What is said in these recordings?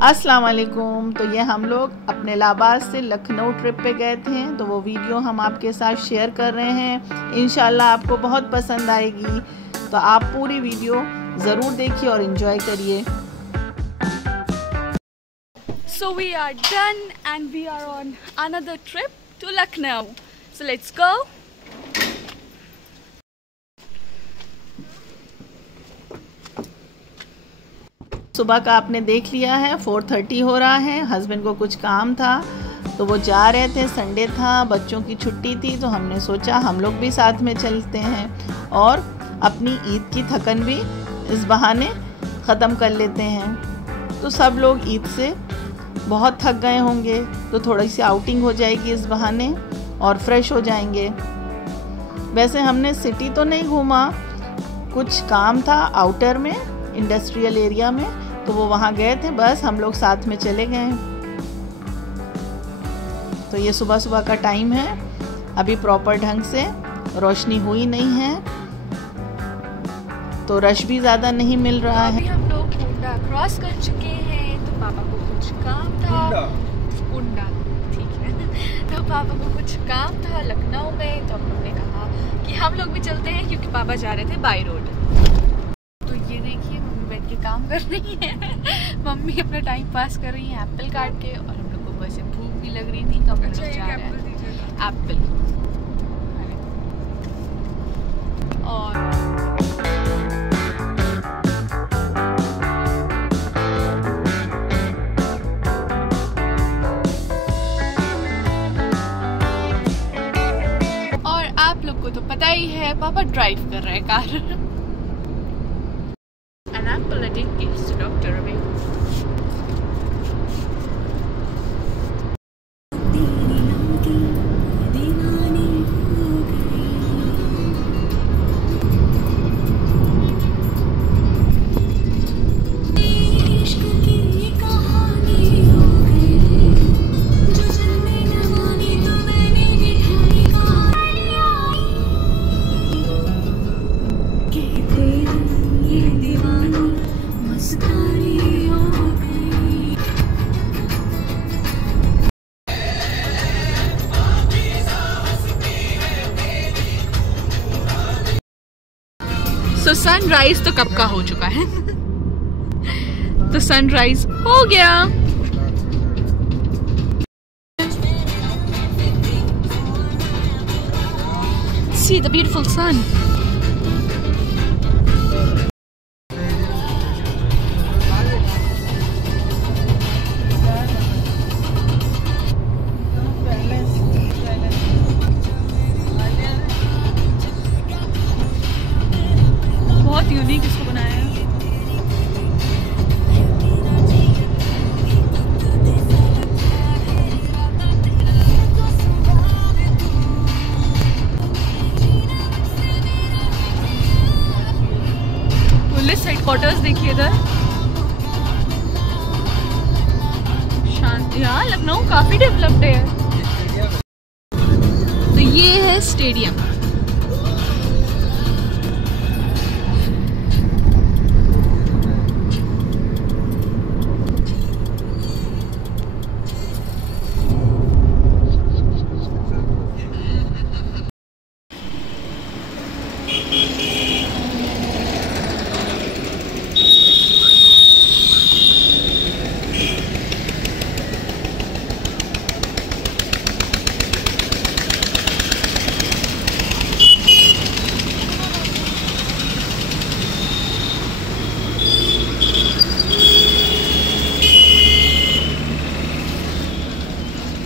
अस्सलाम वालेकुम। तो ये हम लोग अपने इलाहाबाद से लखनऊ ट्रिप पे गए थे, तो वो वीडियो हम आपके साथ शेयर कर रहे हैं। इंशाल्लाह आपको बहुत पसंद आएगी, तो आप पूरी वीडियो ज़रूर देखिए और एंजॉय करिए। So we are done and we are on another trip to Lucknow. So let's go. सुबह का आपने देख लिया है, 4:30 हो रहा है। हस्बैंड को कुछ काम था तो वो जा रहे थे, संडे था, बच्चों की छुट्टी थी, तो हमने सोचा हम लोग भी साथ में चलते हैं और अपनी ईद की थकन भी इस बहाने ख़त्म कर लेते हैं। तो सब लोग ईद से बहुत थक गए होंगे, तो थोड़ी सी आउटिंग हो जाएगी इस बहाने और फ्रेश हो जाएंगे। वैसे हमने सिटी तो नहीं घूमा, कुछ काम था आउटर में, इंडस्ट्रियल एरिया में, तो वो वहाँ गए थे, बस हम लोग साथ में चले गए। तो ये सुबह सुबह का टाइम है, अभी प्रॉपर ढंग से रोशनी हुई नहीं है, तो रश भी ज़्यादा नहीं मिल रहा है। अभी हम लोग उंडा क्रॉस कर चुके हैं, तो पापा को कुछ काम था। उंडा ठीक है। तो पापा को कुछ काम था लखनऊ में, तो हम लोग ने कहा कि हम लोग भी चलते हैं, क्योंकि पापा जा रहे थे बाई रोड। तो ये देखिए मम्मी बैठ के काम कर रही है। मम्मी अपना टाइम पास कर रही है एप्पल काट के, और हम लोग को वैसे भूख भी लग रही थी, तो हम लोग जा रहे हैं एप्पल। और आप लोग को तो पता ही है, पापा ड्राइव कर रहे हैं car. An apple a day gives the doctor away. तो सनराइज तो कब का हो चुका है। तो सनराइज हो गया। See the beautiful sun. बहुत यूनिक इसको बनाया है। पुलिस हेडक्वार्टर्स देखिए इधर, शांति। यहाँ लखनऊ काफी डेवलप्ड है। तो ये है स्टेडियम।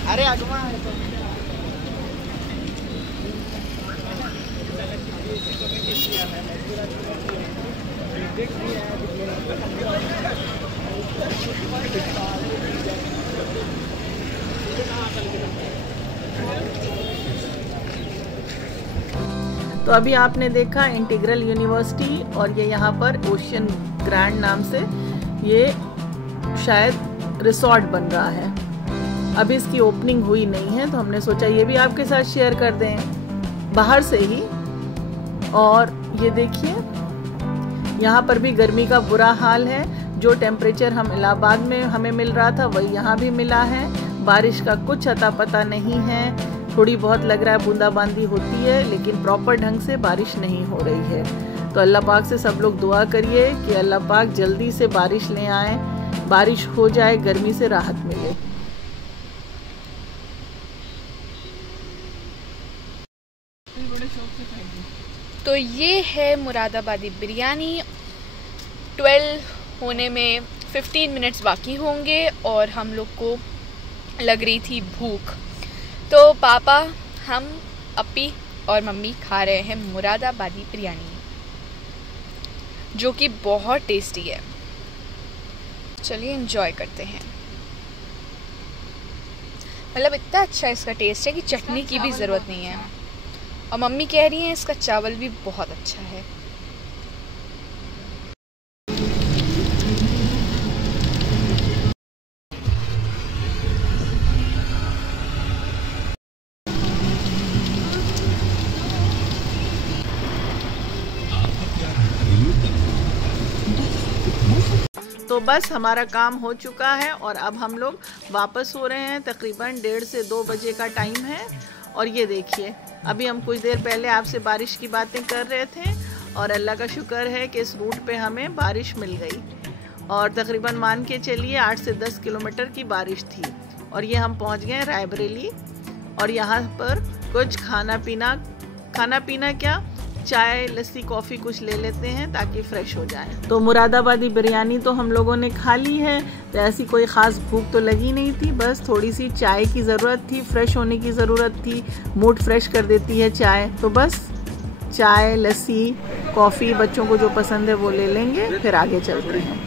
अरे आगमा है तो तो अभी आपने देखा इंटीग्रल यूनिवर्सिटी, और ये यहाँ पर ओशियन ग्रैंड नाम से ये शायद रिसोर्ट बन रहा है। अभी इसकी ओपनिंग हुई नहीं है, तो हमने सोचा ये भी आपके साथ शेयर कर दें बाहर से ही। और ये देखिए यहाँ पर भी गर्मी का बुरा हाल है। जो टेम्परेचर हम इलाहाबाद में हमें मिल रहा था वही यहाँ भी मिला है। बारिश का कुछ अता पता नहीं है, थोड़ी बहुत लग रहा है बूंदाबांदी होती है, लेकिन प्रॉपर ढंग से बारिश नहीं हो रही है। तो अल्लाह पाक से सब लोग दुआ करिए कि अल्लाह पाक जल्दी से बारिश ले आए, बारिश हो जाए, गर्मी से राहत मिले। तो ये है मुरादाबादी बिरयानी। 12 होने में 15 मिनट्स बाकी होंगे और हम लोग को लग रही थी भूख, तो पापा, हम, अपी और मम्मी खा रहे हैं मुरादाबादी बिरयानी, जो कि बहुत टेस्टी है। चलिए एंजॉय करते हैं। मतलब इतना अच्छा इसका टेस्ट है कि चटनी की भी ज़रूरत नहीं है। और मम्मी कह रही हैं इसका चावल भी बहुत अच्छा है। तो बस हमारा काम हो चुका है और अब हम लोग वापस हो रहे हैं। तकरीबन 1:30 से 2 बजे का टाइम है। और ये देखिए, अभी हम कुछ देर पहले आपसे बारिश की बातें कर रहे थे और अल्लाह का शुक्र है कि इस रूट पे हमें बारिश मिल गई। और तकरीबन मान के चलिए 8 से 10 किलोमीटर की बारिश थी। और ये हम पहुंच गए रायबरेली। और यहाँ पर कुछ खाना पीना क्या, चाय, लस्सी, कॉफ़ी कुछ ले लेते हैं ताकि फ़्रेश हो जाए। तो मुरादाबादी बिरयानी तो हम लोगों ने खा ली है, तो ऐसी कोई ख़ास भूख तो लगी नहीं थी। बस थोड़ी सी चाय की ज़रूरत थी, फ़्रेश होने की ज़रूरत थी। मूड फ्रेश कर देती है चाय। तो बस चाय, लस्सी, कॉफ़ी, बच्चों को जो पसंद है वो ले लेंगे, फिर आगे चलते हैं।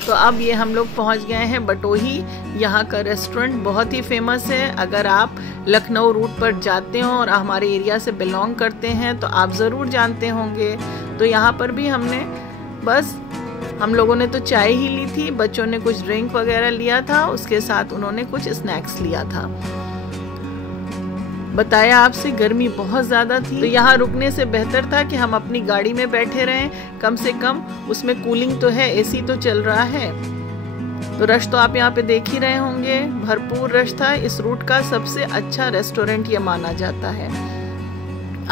तो अब ये हम लोग पहुंच गए हैं बटोही। यहाँ का रेस्टोरेंट बहुत ही फेमस है। अगर आप लखनऊ रूट पर जाते हो और हमारे एरिया से बिलोंग करते हैं तो आप ज़रूर जानते होंगे। तो यहाँ पर भी हम लोगों ने तो चाय ही ली थी, बच्चों ने कुछ ड्रिंक वगैरह लिया था, उसके साथ उन्होंने कुछ स्नैक्स लिया था। बताया आपसे गर्मी बहुत ज़्यादा थी, तो यहाँ रुकने से बेहतर था कि हम अपनी गाड़ी में बैठे रहें। कम से कम उसमें कूलिंग तो है, एसी तो चल रहा है। तो रश तो आप यहाँ पे देख ही रहे होंगे, भरपूर रश था। इस रूट का सबसे अच्छा रेस्टोरेंट ये माना जाता है,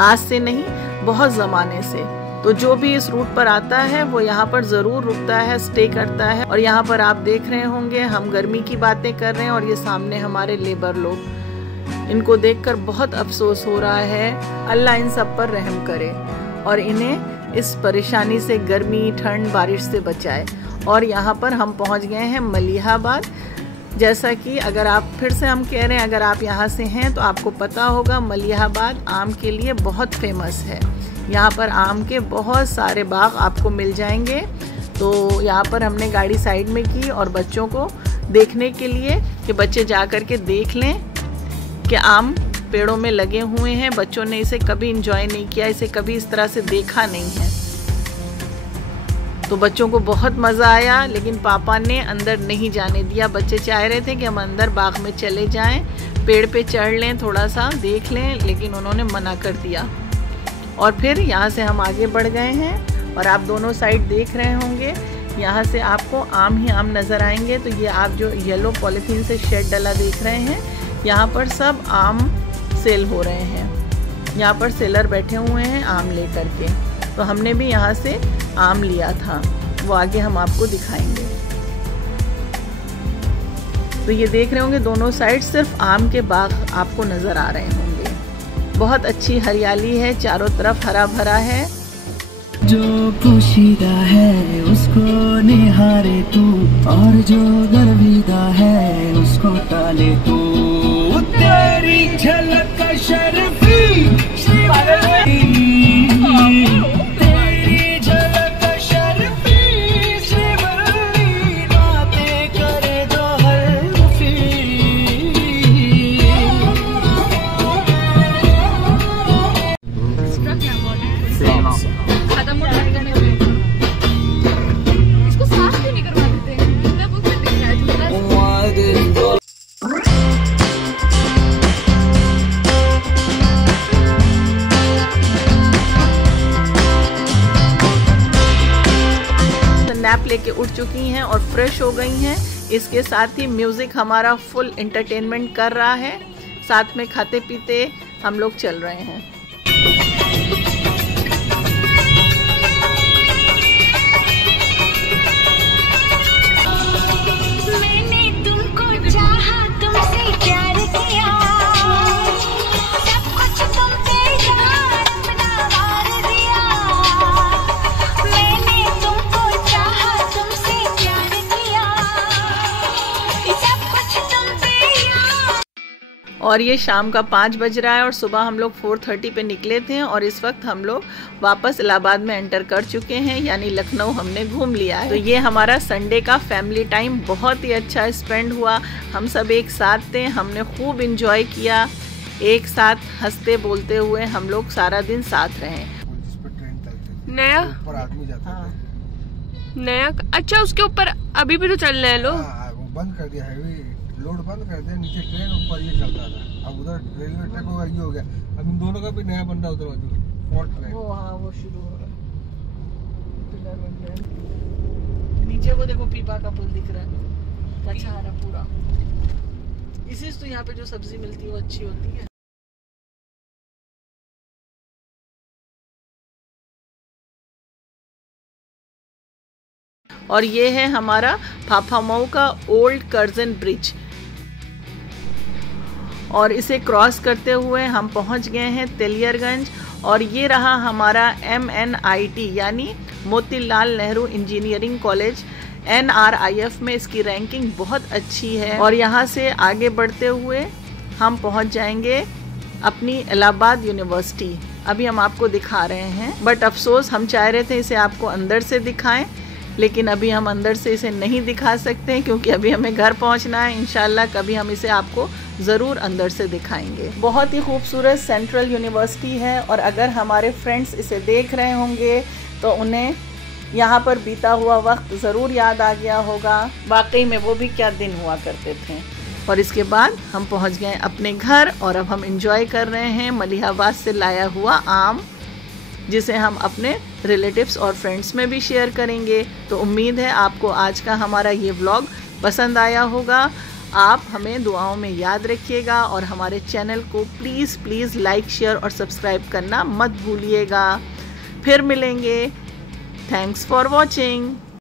आज से नहीं बहुत ज़माने से। तो जो भी इस रूट पर आता है वो यहाँ पर ज़रूर रुकता है, स्टे करता है। और यहाँ पर आप देख रहे होंगे हम गर्मी की बातें कर रहे हैं और ये सामने हमारे लेबर लोग, इनको देखकर बहुत अफसोस हो रहा है। अल्लाह इन सब पर रहम करे और इन्हें इस परेशानी से, गर्मी, ठंड, बारिश से बचाए। और यहाँ पर हम पहुँच गए हैं मलिहाबाद। जैसा कि अगर आप फिर से हम कह रहे हैं, अगर आप यहाँ से हैं तो आपको पता होगा मलिहाबाद आम के लिए बहुत फेमस है। यहाँ पर आम के बहुत सारे बाग आपको मिल जाएंगे। तो यहाँ पर हमने गाड़ी साइड में की और बच्चों को देखने के लिए कि बच्चे जा कर के देख लें कि आम पेड़ों में लगे हुए हैं। बच्चों ने इसे कभी एंजॉय नहीं किया, इसे कभी इस तरह से देखा नहीं है। तो बच्चों को बहुत मज़ा आया, लेकिन पापा ने अंदर नहीं जाने दिया। बच्चे चाह रहे थे कि हम अंदर बाग में चले जाएं, पेड़ पे चढ़ लें, थोड़ा सा देख लें, लेकिन उन्होंने मना कर दिया। और फिर यहाँ से हम आगे बढ़ गए हैं और आप दोनों साइड देख रहे होंगे, यहाँ से आपको आम ही आम नज़र आएंगे। तो ये आप जो येलो पॉलीथीन से शेड डला देख रहे हैं, यहाँ पर सब आम सेल हो रहे हैं। यहाँ पर सेलर बैठे हुए हैं आम ले करके। तो हमने भी यहाँ से आम लिया था, वो आगे हम आपको दिखाएंगे। तो ये देख रहे होंगे दोनों साइड सिर्फ आम के बाग आपको नज़र आ रहे होंगे। बहुत अच्छी हरियाली है, चारों तरफ हरा भरा है। जो पोशीदा है उसको निहारे तू, और जो गर्विदा है उसको टाले तू। तेरी झलक शर्फी नैप लेके उठ चुकी हैं और फ्रेश हो गई हैं। इसके साथ ही म्यूज़िक हमारा फुल एंटरटेनमेंट कर रहा है, साथ में खाते पीते हम लोग चल रहे हैं। और ये शाम का 5 बज रहा है और सुबह हम लोग 4:30 पे निकले थे और इस वक्त हम लोग वापस इलाहाबाद में एंटर कर चुके हैं, यानी लखनऊ हमने घूम लिया है। तो ये हमारा संडे का फैमिली टाइम बहुत ही अच्छा स्पेंड हुआ। हम सब एक साथ थे, हमने खूब इंजॉय किया, एक साथ हंसते बोलते हुए हम लोग सारा दिन साथ रहे। नया आदमी जाता हाँ। नया अच्छा, उसके ऊपर अभी भी तो चलना है लोग। वो बंद कर दिया, हैवी लोड बंद कर दिया, नीचे ट्रेन ऊपर ये चलता था। अब उधर रेलवे ट्रैक होगा, ये हो गया। अब इन दोनों का भी नया बन रहा उधर बाजू फोर्ट ट्रैक। वो हाँ वो शुरू हो रहा है, पिलर बन रहे हैं। नीचे वो देखो पीपा का पुल दिख रहा है, कछारा पूरा। इसी से तो यहाँ पे जो सब्जी मिलती है वो अच्छी होती है। और ये है हमारा फाफामऊ का ओल्ड कर्जन ब्रिज, और इसे क्रॉस करते हुए हम पहुंच गए हैं तेलियरगंज। और ये रहा हमारा MNIT यानी Motilal Nehru engineering college. NRIF में इसकी रैंकिंग बहुत अच्छी है। और यहाँ से आगे बढ़ते हुए हम पहुँच जाएंगे अपनी इलाहाबाद यूनिवर्सिटी। अभी हम आपको दिखा रहे हैं, बट अफसोस हम चाह रहे थे इसे आपको अंदर से दिखाएं, लेकिन अभी हम अंदर से इसे नहीं दिखा सकते क्योंकि अभी हमें घर पहुंचना है। इंशाल्लाह कभी हम इसे आपको ज़रूर अंदर से दिखाएंगे। बहुत ही खूबसूरत सेंट्रल यूनिवर्सिटी है और अगर हमारे फ्रेंड्स इसे देख रहे होंगे तो उन्हें यहाँ पर बीता हुआ वक्त ज़रूर याद आ गया होगा। वाकई में वो भी क्या दिन हुआ करते थे। और इसके बाद हम पहुँच गए अपने घर और अब हम इंजॉय कर रहे हैं मलिहाबाद से लाया हुआ आम, जिसे हम अपने रिलेटिव्स और फ्रेंड्स में भी शेयर करेंगे। तो उम्मीद है आपको आज का हमारा ये व्लॉग पसंद आया होगा। आप हमें दुआओं में याद रखिएगा और हमारे चैनल को प्लीज़ लाइक, शेयर और सब्सक्राइब करना मत भूलिएगा। फिर मिलेंगे। Thanks for watching.